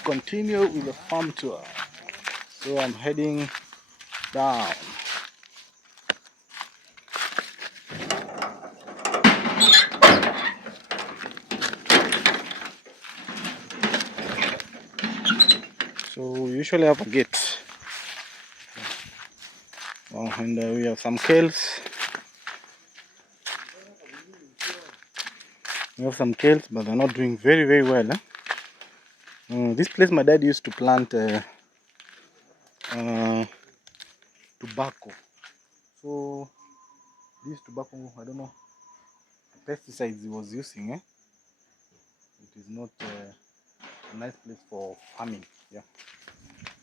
continue with the farm tour. So I'm heading down. So we usually have a gate. And we have some kales. We have some kales, but they're not doing very well. This place my dad used to plant tobacco. So this tobacco, I don't know, the pesticides he was using. It is not a nice place for farming. Yeah.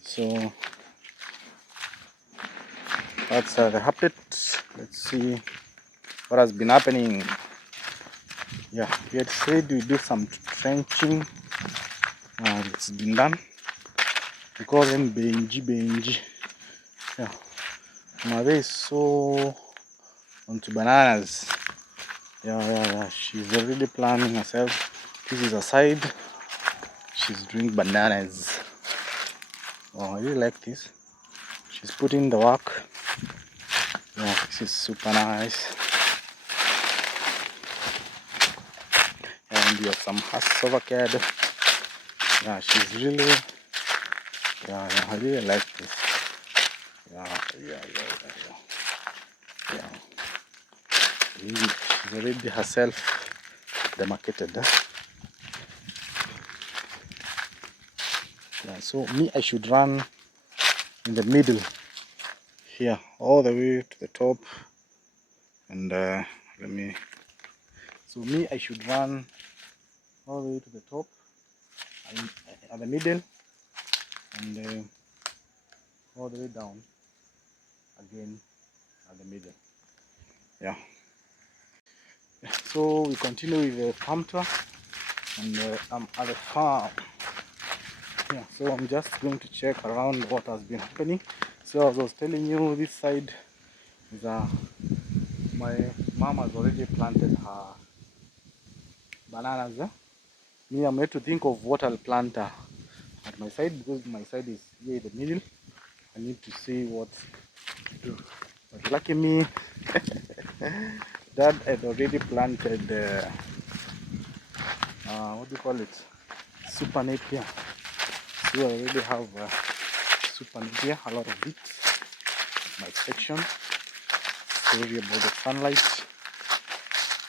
So that's the update. Let's see what has been happening. Yeah, we had said we do some trenching. It's been done. We call them Benji. Yeah, Mother is so onto bananas. Yeah. She's already planning herself. This is her side. She's doing bananas. Oh, I really like this. She's putting the work. Yeah, this is super nice. And you have some avocado. Yeah, she's really. Yeah, I really like this. Yeah. She's already herself demarcated. Yeah, so me, I should run in the middle here, all the way to the top. And so me, I should run all the way to the top, at the middle, and all the way down again at the middle. Yeah. So we continue with the farm tour, and I'm at the farm. Yeah, so I'm just going to check around what has been happening. So as I was telling you, this side is my mom has already planted her bananas. Me, I'm yet to think of what I'll plant at my side, because my side is here in the middle. I need to see what to do. But lucky me, Dad had already planted what do you call it? Super napier. So I already have super napier, a lot of it. My section. Sorry about the sunlight.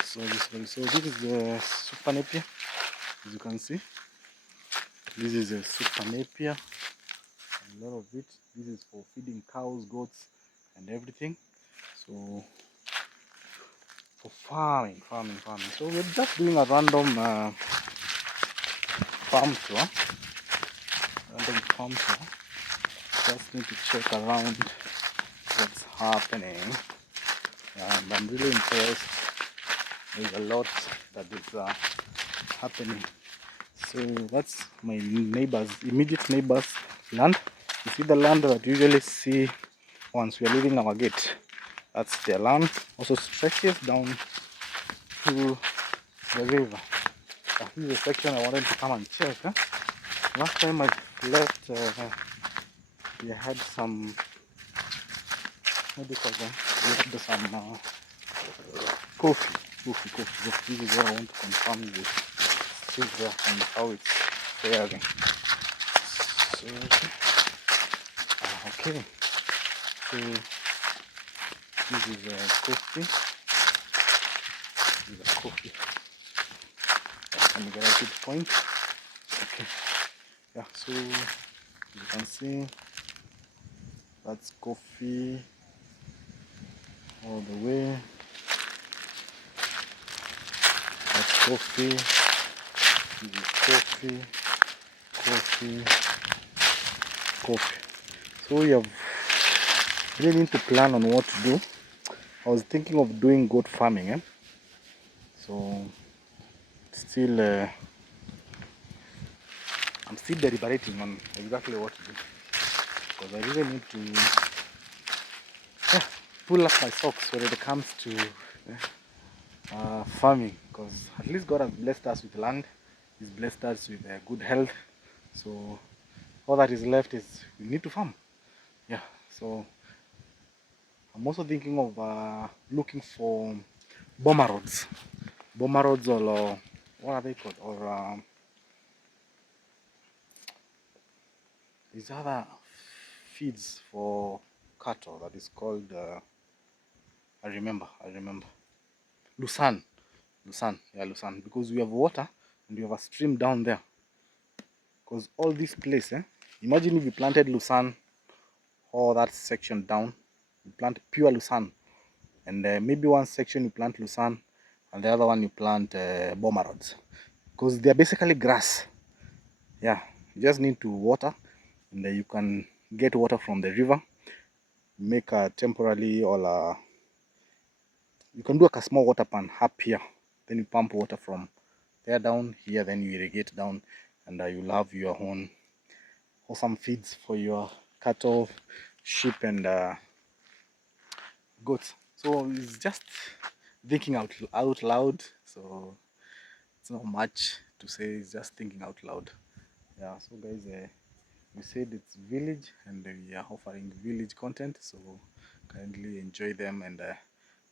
So this is the super napier, as you can see. This is a super napier. A lot of it. This is for feeding cows, goats, and everything. So for farming. So we're just doing a random farm tour. Just need to check around what's happening. And I'm really impressed. There's a lot that is happening. So that's my immediate neighbors' land. You see the land that you usually see once we are leaving our gate. That's their land. Also stretches down to the river. This is a section I wanted to come and check. Last time I left, we had some, what do you call them? We had some coffee. This is what I want to confirm with Silvia and how it's faring. So, okay. So this is a coffee. This is a coffee. Let me get a good point. Okay. Yeah, so you can see that's coffee all the way. That's coffee. This is coffee. So we have really need to plan on what to do. I was thinking of doing goat farming, so still I'm still deliberating on exactly what to do, because I really need to pull up my socks when it comes to farming, because at least God has blessed us with land. He's blessed us with good health, So all that is left is we need to farm. Yeah, so I'm also thinking of looking for bomber rods. Bomber rods, or what are they called? Or these other feeds for cattle that is called, I remember. Lucerne. Lucerne, yeah, Lucerne. Because we have water and we have a stream down there. Because all this place, imagine if you planted Lucerne, all that section down, you plant pure Lucerne. And maybe one section you plant Lucerne and the other one you plant bomber rods. Because they're basically grass. Yeah, you just need to water, and you can get water from the river, make a temporarily, or you can do like a small water pan up here, then you pump water from there down here, then you irrigate down, and you'll have your own awesome feeds for your cattle, sheep, and goats. So it's just thinking out loud. So it's not much to say, it's just thinking out loud. Yeah, so guys, we said it's village, and we are offering village content, so kindly enjoy them, and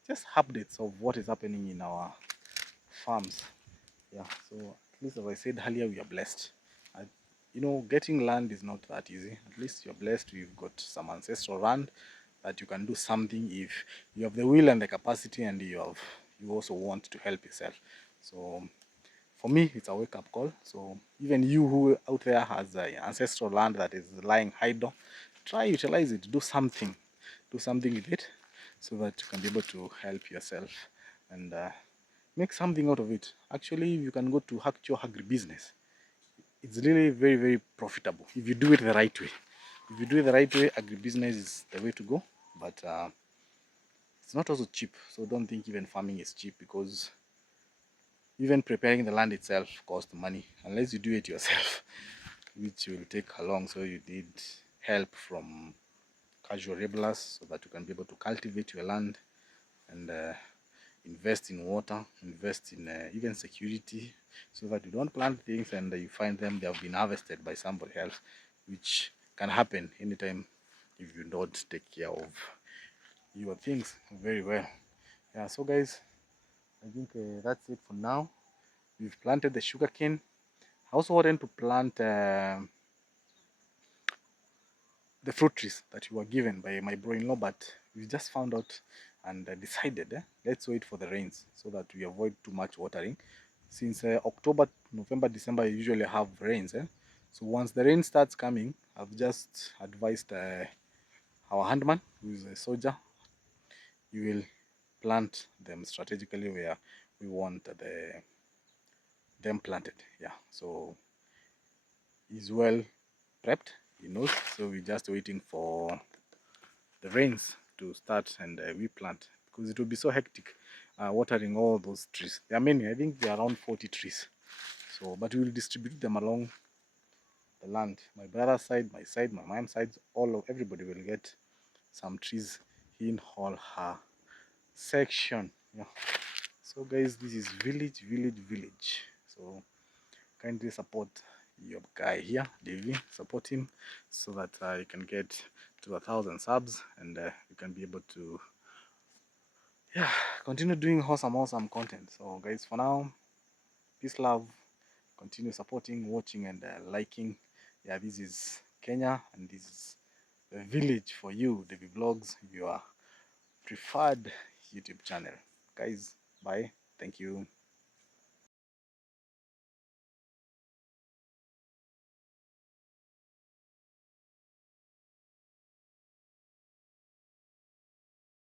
just updates of what is happening in our farms. Yeah, so at least, as I said earlier, we are blessed. uh, getting land is not that easy. At least you're blessed, you've got some ancestral land that you can do something if you have the will and the capacity, and you also want to help yourself. So for me, it's a wake-up call. So even you who out there has ancestral land that is lying idle, try utilize it. Do something with it, so that you can be able to help yourself, and make something out of it. Actually, you can go to actual agribusiness. It's really very, very profitable if you do it the right way. If you do it the right way, agribusiness is the way to go. But it's not also cheap. So don't think even farming is cheap, because even preparing the land itself costs money unless you do it yourself, which will take a long. So you need help from casual laborers, so that you can be able to cultivate your land, and invest in water, invest in even security, so that you don't plant things and you find them they have been harvested by somebody else, which can happen anytime if you don't take care of your things very well. Yeah, so guys, I think that's it for now. We've planted the sugarcane. I also wanted to plant the fruit trees that we were given by my bro-in-law, but we just found out and decided, let's wait for the rains, so that we avoid too much watering. Since October, November, December, I usually have rains. So once the rain starts coming, I've just advised our handman, who is a soldier, he will plant them strategically where we want them planted. Yeah, so he's well prepped, he knows. So we're just waiting for the rains to start, and we plant, because it will be so hectic watering all those trees. There are many, I think there are around 40 trees. So, but we will distribute them along the land. My brother's side, my side, my mom's side, everybody will get some trees in all her section. Yeah. So guys, this is village. So kindly support your guy here, Davey. Support him, so that you can get to 1,000 subs, and you can be able to, yeah, continue doing awesome content. So guys, for now, peace, love. Continue supporting, watching, and liking. Yeah, this is Kenya, and this is the village for you, Davey Vlogs, your preferred YouTube channel. Guys, bye. Thank you.